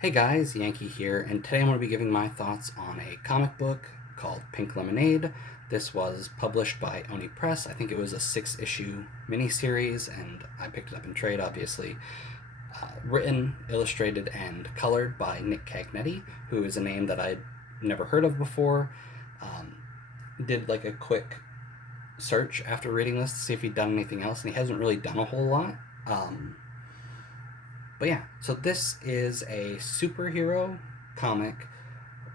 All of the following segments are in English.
Hey guys, Yankee here, and today I'm going to be giving my thoughts on a comic book called Pink Lemonade. This was published by Oni Press. I think it was a 6-issue miniseries, and I picked it up in trade, obviously. Written, illustrated, and colored by Nick Cagnetti, who is a name that I'd never heard of before. Um, did like a quick search after reading this to see if he'd done anything else, and he hasn't really done a whole lot. But yeah, so this is a superhero comic,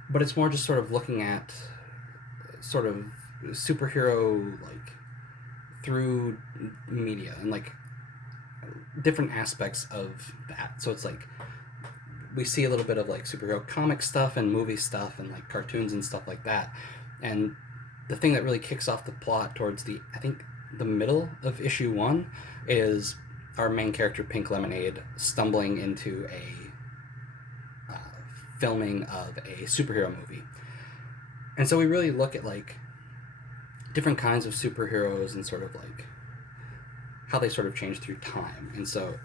but it's more just sort of looking at sort of superhero like through media and like different aspects of that. So it's like we see a little bit of like superhero comic stuff and movie stuff and like cartoons and stuff like that. And the thing that really kicks off the plot towards I think the middle of issue 1 is our main character Pink Lemonade stumbling into uh, filming of a superhero movie. And so we really look at like different kinds of superheroes and sort of like how they sort of change through time. And so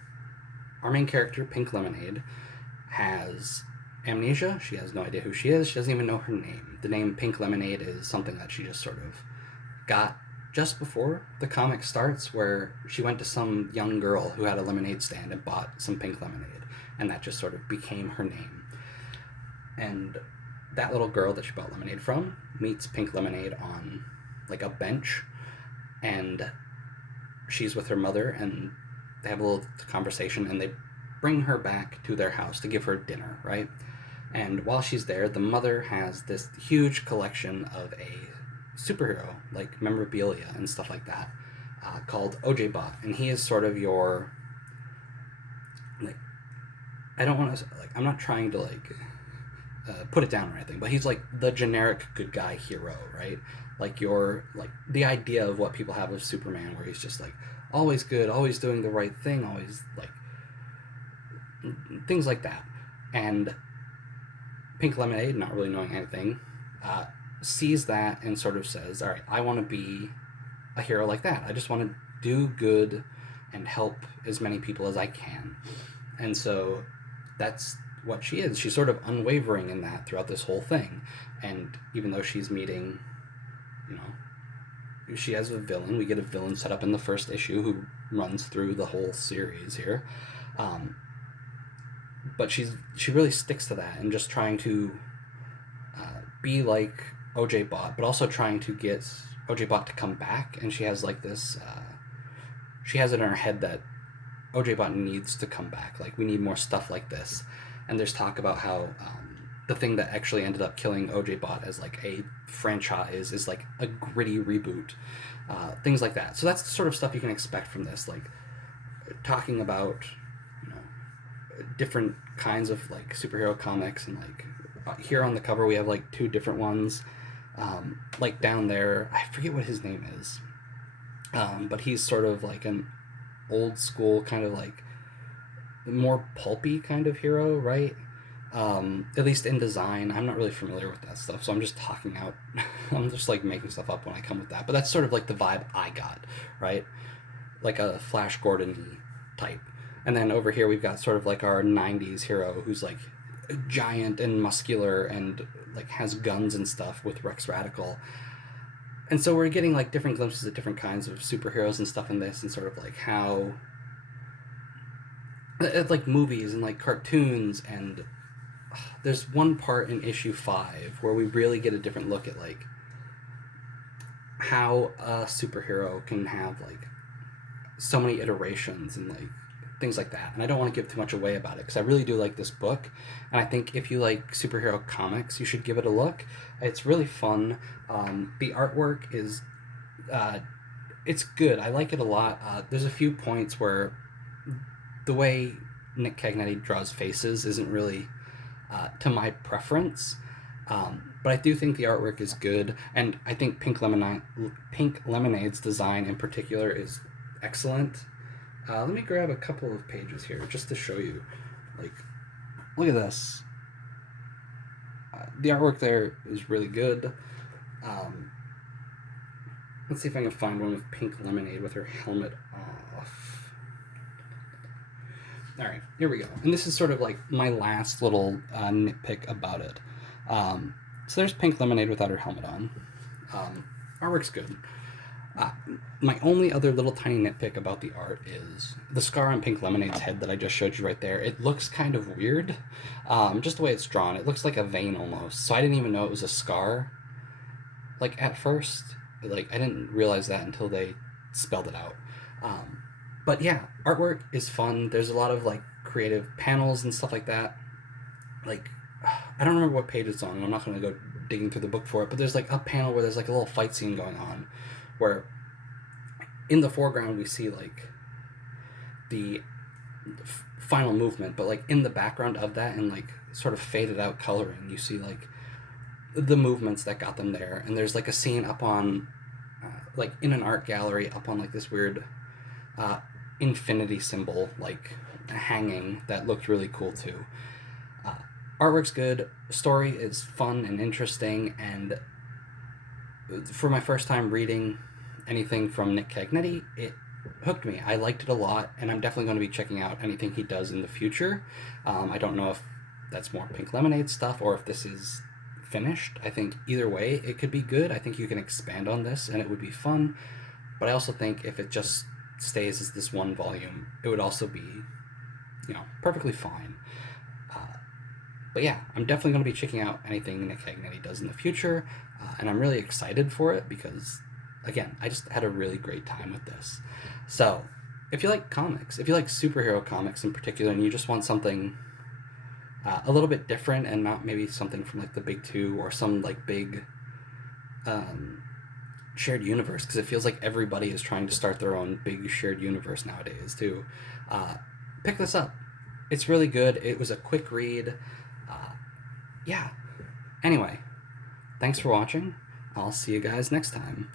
our main character, Pink Lemonade, has amnesia. She has no idea who she is. She doesn't even know her name. The name Pink Lemonade is something that she just sort of got just before the comic starts, where she went to some young girl who had a lemonade stand and bought some pink lemonade, and that just sort of became her name. And that little girl that she bought lemonade from meets Pink Lemonade on like a bench, and she's with her mother, and they have a little conversation, and they bring her back to their house to give her dinner, right? And while she's there, the mother has this huge collection of a superhero, like memorabilia and stuff like that, called OJ Bot, and he is sort of your like. I don't want to like. I'm not trying to like put it down or anything, but he's like the generic good guy hero, right? Like your like the idea of what people have of Superman, where he's just like always good, always doing the right thing, always like things like that. And Pink Lemonade, not really knowing anything, uh, sees that and sort of says, "All right, I want to be a hero like that. I just want to do good and help as many people as I can." And so that's what she is. She's sort of unwavering in that throughout this whole thing. And even though she's meeting, you know, she has a villain. We get a villain set up in the first issue who runs through the whole series here. Um, but she really sticks to that and just trying to be like OJ Bot, but also trying to get OJ Bot to come back. And she has like this. She has it in her head that OJ Bot needs to come back. Like we need more stuff like this. And there's talk about how the thing that actually ended up killing OJ Bot as like a franchise is like a gritty reboot, things like that. So that's the sort of stuff you can expect from this. Like talking about you know different kinds of like superhero comics and like here on the cover we have like two different ones. Like down there, I forget what his name is, but he's sort of like an old school kind of like more pulpy kind of hero, right? At least in design. I'm not really familiar with that stuff, so I'm just talking out. I'm just like making stuff up when I come with that. But that's sort of like the vibe I got, right? Like a Flash Gordon type. And then over here we've got sort of like our '90s hero who's like giant and muscular and like has guns and stuff with Rex Radical. And so we're getting like different glimpses of different kinds of superheroes and stuff in this, and sort of like how like movies and like cartoons. And there's one part in issue 5 where we really get a different look at like how a superhero can have like so many iterations and like things like that. And I don't want to give too much away about it because I really do like this book, and I think if you like superhero comics you should give it a look. It's really fun. The artwork is uh, it's good. I like it a lot. There's a few points where the way Nick Cagnetti draws faces isn't really to my preference. But I do think the artwork is good, and I think Pink Lemonade's design in particular is excellent. Let me grab a couple of pages here just to show you. Like, look at this. The artwork there is really good. Um, let's see if I can find one with Pink Lemonade with her helmet off. All right, here we go. And this is sort of like my last little nitpick about it. Um, so there's Pink Lemonade without her helmet on. Artwork's good. Uh, my only other little tiny nitpick about the art is the scar on Pink Lemonade's head that I just showed you right there. It looks kind of weird, just the way it's drawn. It looks like a vein almost. So I didn't even know it was a scar. Like at first, like I didn't realize that until they spelled it out. Um, but yeah, artwork is fun. There's a lot of like creative panels and stuff like that. Like I don't remember what page it's on. I'm not going to go digging through the book for it, but there's like a panel where there's like a little fight scene going on, where in the foreground we see like the final movement, but like in the background of that and like sort of faded out coloring, you see like the movements that got them there. And there's like a scene up on like in an art gallery up on like this weird uh, infinity symbol like hanging that looked really cool too. uh, Artwork's good, story is fun and interesting, and for my first time reading anything from Nick Cagnetti, it hooked me. I liked it a lot, and I'm definitely going to be checking out anything he does in the future. I don't know if that's more Pink Lemonade stuff or if this is finished. I think either way, it could be good. I think you can expand on this, and it would be fun. But I also think if it just stays as this one volume, it would also be, perfectly fine. Uh, but yeah, I'm definitely going to be checking out anything Nick Cagnetti does in the future, and I'm really excited for it because, again, I just had a really great time with this. So, if you like comics, if you like superhero comics in particular, and you just want something a little bit different and not maybe something from like the big two or some like big um, shared universe, because it feels like everybody is trying to start their own big shared universe nowadays too. Uh, Pick this up. It's really good. It was a quick read. Uh, yeah. Anyway, thanks for watching. I'll see you guys next time.